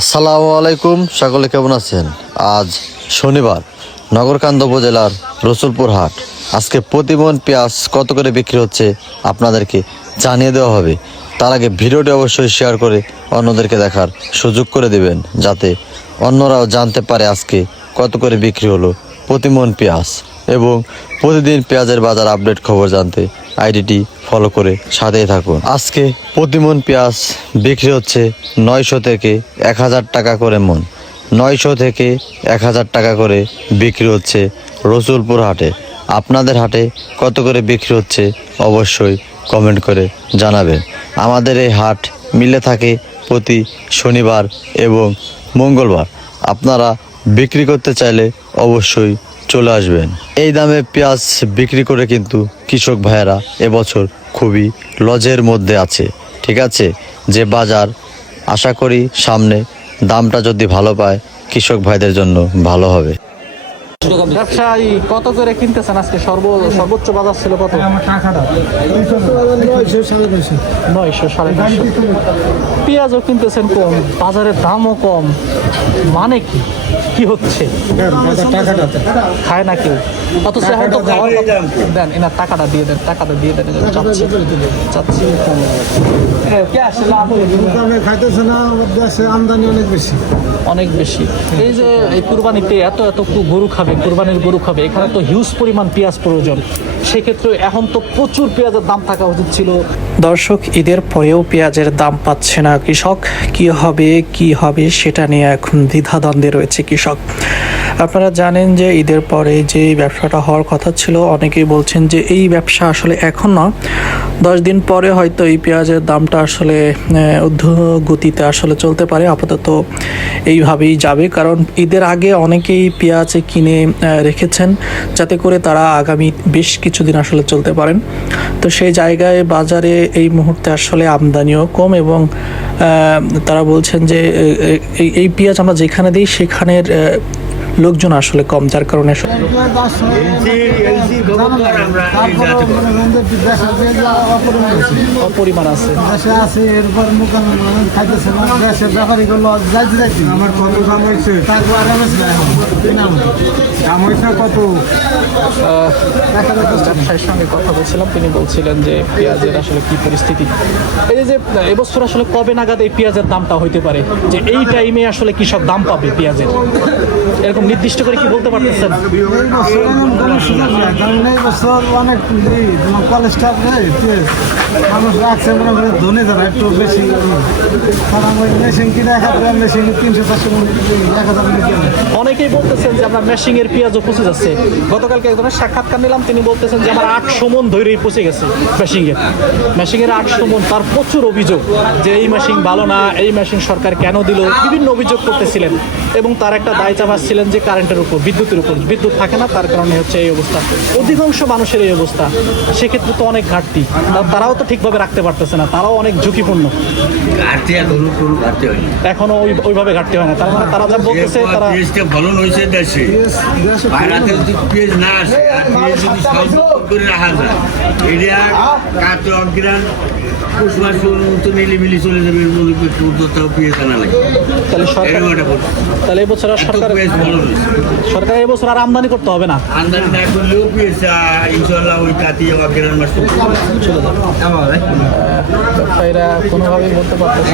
আসসালামু আলাইকুম, সকলে কেমন আছেন? আজ শনিবার, নগরকান্দা উপজেলার রসুলপুর হাট। আজকে প্রতি মন পেঁয়াজ কত করে বিক্রি হচ্ছে আপনাদেরকে জানিয়ে দেওয়া হবে। তার আগে ভিডিওটি অবশ্যই শেয়ার করে অন্যদেরকে দেখার সুযোগ করে দিবেন, যাতে অন্যরাও জানতে পারে আজকে কত করে বিক্রি হলো প্রতি মন পেঁয়াজ। এবং প্রতিদিন পেঁয়াজের বাজার আপডেট খবর জানতে আইডিটি ফলো করে সাথেই থাকুন। আজকে প্রতি মন পেঁয়াজ বিক্রি হচ্ছে 900 থেকে 1000 টাকা করে মন। 900 থেকে 1000 টাকা করে বিক্রি হচ্ছে রসুলপুর হাটে। আপনাদের হাটে কত করে বিক্রি হচ্ছে অবশ্যই কমেন্ট করে জানাবেন। আমাদের এই হাট মিলে থাকে প্রতি শনিবার এবং মঙ্গলবার। আপনারা বিক্রি করতে চাইলে অবশ্যই চলে আসবেন। এই দামে পেঁয়াজ বিক্রি করে কিন্তু কৃষক ভাইয়েরা এবছর খুবই লজের মধ্যে আছে। ঠিক আছে, যে বাজার আশা করি সামনে দামটা যদি ভালো পায় কৃষক ভাইদের জন্য ভালো হবে। ব্যবসায়ী কত করে কিনতেছেন আজকে? সর্বোচ্চ বাজার ছিল কত? 900 950। পেঁয়াজও কিনতেছেন কম, বাজারের দামও কম, মানে কি হচ্ছে? খায় না কেউ, অথচ এখন তো খাওয়ার কথা। দেন এনার টাকাটা দিয়ে দেন, টাকাটা দিয়ে দেন। চাচ্ছি আমদানি অনেক বেশি। এই যে এই কুরবানিতে এত গরু খাবে, কুরবানির গরু খাবে, এখানে তো হিউজ পরিমাণ পেঁয়াজ প্রয়োজন। সেক্ষেত্রে এখন তো প্রচুর পেঁয়াজের দাম থাকা উচিত ছিল। দর্শক, ঈদের পরেও পেঁয়াজের দাম পাচ্ছে না কৃষক। কি হবে সেটা নিয়ে এখন দ্বিধাদ্বন্দ্বে রয়েছে কৃষক। আপনারা জানেন যে ঈদের পরে যে ব্যবসাটা হওয়ার কথা ছিল, অনেকেই বলছেন যে এই ব্যবসা আসলে এখন না, 10 দিন পরে হয়তো এই পেঁয়াজের দামটা আসলে ঊর্ধ্বগতিতে আসলে চলতে পারে। আপাতত এইভাবেই যাবে, কারণ ঈদের আগে অনেকেই পেঁয়াজ কিনে রেখেছেন যাতে করে তারা আগামী বেশ কিছুদিন আসলে চলতে পারেন। তো সেই জায়গায় বাজারে এই মুহূর্তে আসলে আমদানিও কম, এবং তারা বলছেন যে এই পেঁয়াজ আমরা যেখানে দিই সেখানের লোকজন আসলে কম, যার কারণে অপরিমাণ আছে। এরপর খাইতেছে না, দেশের ব্যাপারী গুলো আমার কত দাম হয়েছে, কত ব্যবসায়ীর সঙ্গে কথা বলছিলাম, তিনি বলছিলেন যে পেঁয়াজের আসলে কি পরিস্থিতি। এই যে এবছর আসলে কবে নাগাদ এই পেঁয়াজের দামটা হইতে পারে, যে এই টাইমে আসলে কৃষক দাম পাবে পেঁয়াজের, এরকম নির্দিষ্ট করে কি বলতে পারতেছেন? এই বছর অনেক মানুষ রাখছে মনে করে ধনে যারা একটু বেশি, মেশিন কিনে 1000 মেশিন 300-400 অনেকেই বলতেছেন যে আমরা মেশিনের পেঁয়াজও পচে যাচ্ছে। গতকালকে একজনের সাক্ষাৎকার নিলাম, তিনি বলতেছেন যে আমার 800 মন ধরেই পচে গেছে মেশিনের 800 মন। তার প্রচুর অভিযোগ যে এই মেশিন ভালো না, এই মেশিন সরকার কেন দিল, বিভিন্ন অভিযোগ করতেছিলেন। এবং তার একটা দায় চাপাচ্ছিলেন যে কারেন্টের উপর, বিদ্যুতের উপর। বিদ্যুৎ থাকে না, তার কারণে হচ্ছে এই অবস্থা, অধিকাংশ মানুষের এই অবস্থা। সেক্ষেত্রে তো অনেক ঘাটতি, তারাও তো ঠিকভাবে রাখতে পারতেছে না, তারাও অনেক ঝুঁকিপূর্ণ। এখনো ওইভাবে ঘাটতি হয় না, তার মানে তারা যা বলতেছে তারা ভালো নইছে দেশে বাইরাতে যদি পেঁয়াজ না আসে আর পেঁয়াজ যদি সংরক্ষণ করে রাখা যায়, এটা কাতে অগ্রাণ পুষ মাস তো মিলিমিলি চলে যাবে, একটু উদ্যোক্তাও পেঁয়াজ আনা লাগে। তাহলে এবছর সরকার এবছর আর আমদানি করতে হবে না, আমদানি না করলেও পেঁয়াজ ইনশাল্লাহ ওই কাতি অগ্রাণ মাস চলে যাবে। ব্যবসায়ীরা কোনোভাবেই বলতে পারতেছে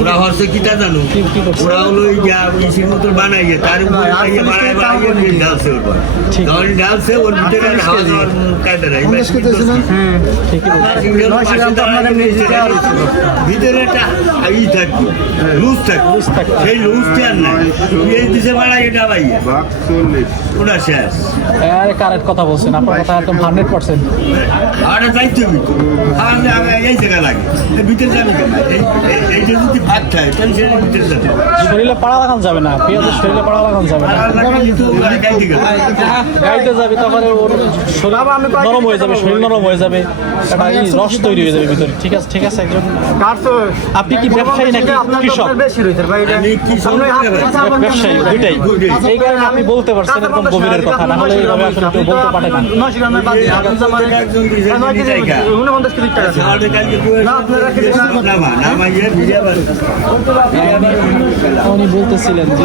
ওরা হচ্ছে কিটা জানো, ওরা হলো ইসির মতো বানাই তার ঢালছে ওর ভিতরে ভিতরে একটা ই থাকবে, লুজ থাকবে, সেই লুজটা আর নাই। এই দিশে বাড়াই এটা ভাই ওটা শেষ। কারেক্ট কথা বলছেন, আপনার কথা একদম 100%। আরে যাইতে হবে তো, এই জায়গা লাগে ভিতরে যাবে কেন? এইটা যদি ভাত খায় তাহলে সেটা ভিতরে যাবে, শরীরে পাড়া লাগানো যাবে না, পেঁয়াজের শরীরে পাড়া লাগানো যাবে না, গাইতে যাবে, তারপরে ওর নরম হয়ে যাবে, শরীর নরম হয়ে যাবে, একটা এই রস তৈরি হয়ে যাবে ভিতরে। ঠিক আছে, ঠিক আছে। একজন আপনি কি ব্যবসায়ী নাকি কৃষক? আমি কি ব্যবসায়ী, দুইটাই। এই কারণে আপনি বলতে পারছেন এরকম গভীরের কথা, না হলে এইভাবে আসলে কেউ বলতে পারে না। উনি বলতেছিলেন যে